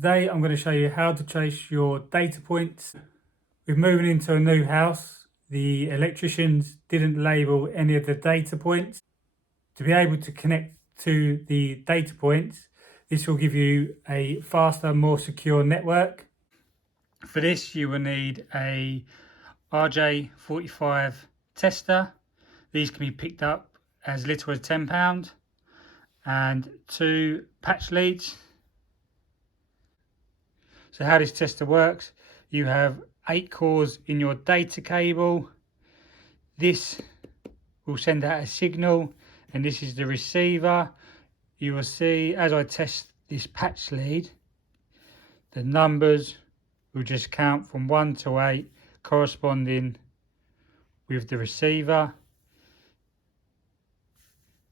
Today I'm going to show you how to trace your data points. We're moving into a new house. The electricians didn't label any of the data points. To be able to connect to the data points, this will give you a faster, more secure network. For this you will need a RJ45 Tester. These can be picked up as little as £10, and 2 patch leads. So how this tester works, you have 8 cores in your data cable. This will send out a signal, and this is the receiver. You will see as I test this patch lead, the numbers will just count from 1 to 8, corresponding with the receiver.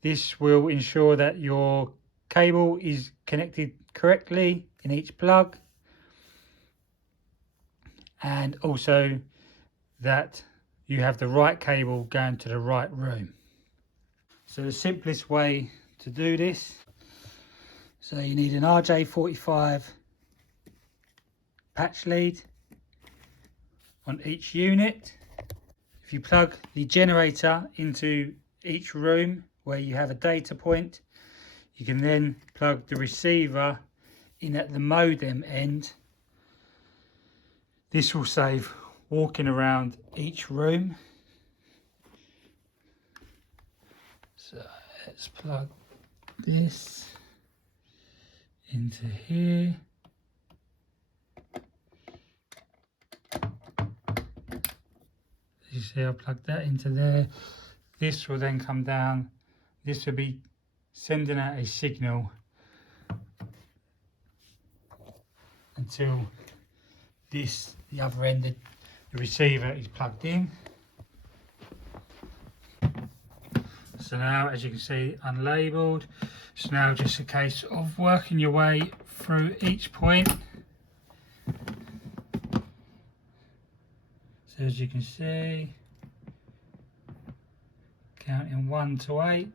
This will ensure that your cable is connected correctly in each plug, and also that you have the right cable going to the right room. So the simplest way to do this, so you need an RJ45 patch lead on each unit. If you plug the generator into each room where you have a data point, you can then plug the receiver in at the modem end. This will save walking around each room. So let's plug this into here. You see, I'll plug that into there. This will then come down. This will be sending out a signal until the other end of the receiver is plugged in. So now, as you can see, unlabeled. It's now just a case of working your way through each point. So as you can see, counting 1 to 8.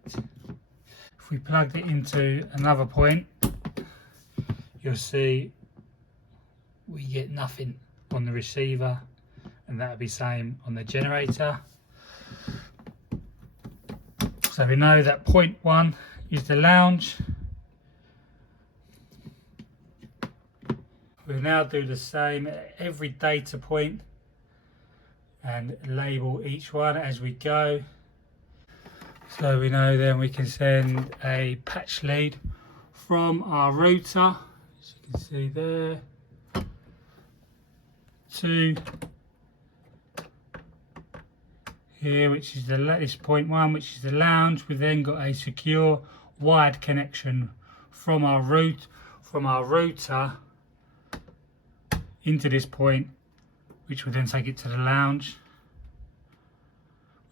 If we plugged it into another point, you'll see we get nothing on the receiver, and that'll be same on the generator. So we know that point 1 is the lounge. We'll now do the same at every data point and label each one as we go. So we know then we can send a patch lead from our router, as you can see there, to here, which is this point 1, which is the lounge. We've then got a secure wired connection from our router into this point, which will then take it to the lounge.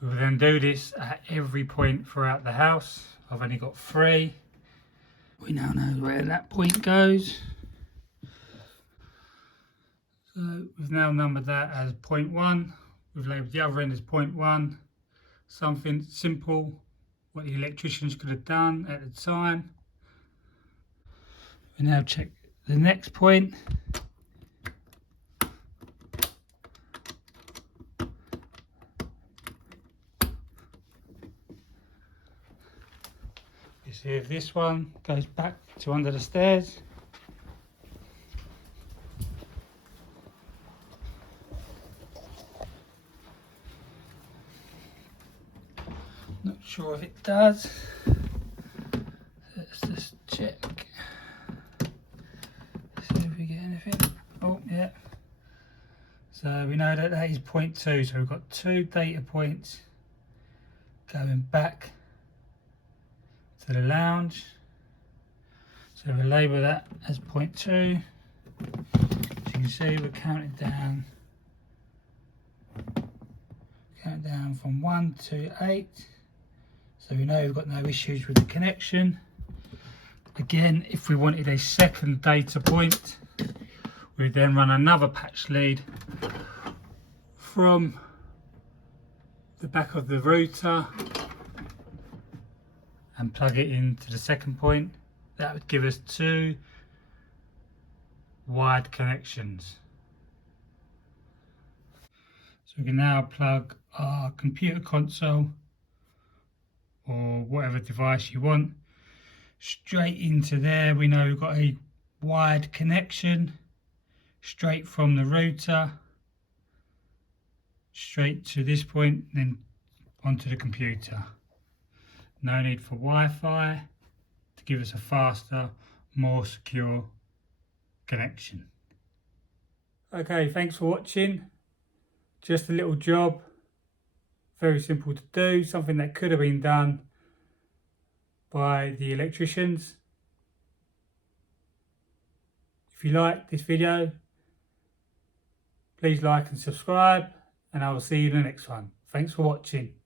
We will then do this at every point throughout the house. I've only got 3. We now know where that point goes. So we've now numbered that as point 1. We've labelled the other end as point 1. Something simple, what the electricians could have done at the time. We now check the next point. You see if this one goes back to under the stairs. Not sure if it does. Let's just check. See if we get anything. Oh, yeah. So we know that that is point 2. So we've got 2 data points going back to the lounge. So we'll label that as point 2. As you can see, we're counting down from 1 to 8. So we know we've got no issues with the connection. Again, if we wanted a second data point, we'd then run another patch lead from the back of the router and plug it into the second point. That would give us 2 wired connections. So we can now plug our computer console or whatever device you want straight into there. We know we've got a wired connection straight from the router straight to this point, then onto the computer. No need for Wi-Fi to give us a faster, more secure connection. Okay, thanks for watching. Just a little job, very simple to do, something that could have been done by the electricians. If you like this video, please like and subscribe, and I will see you in the next one. Thanks for watching.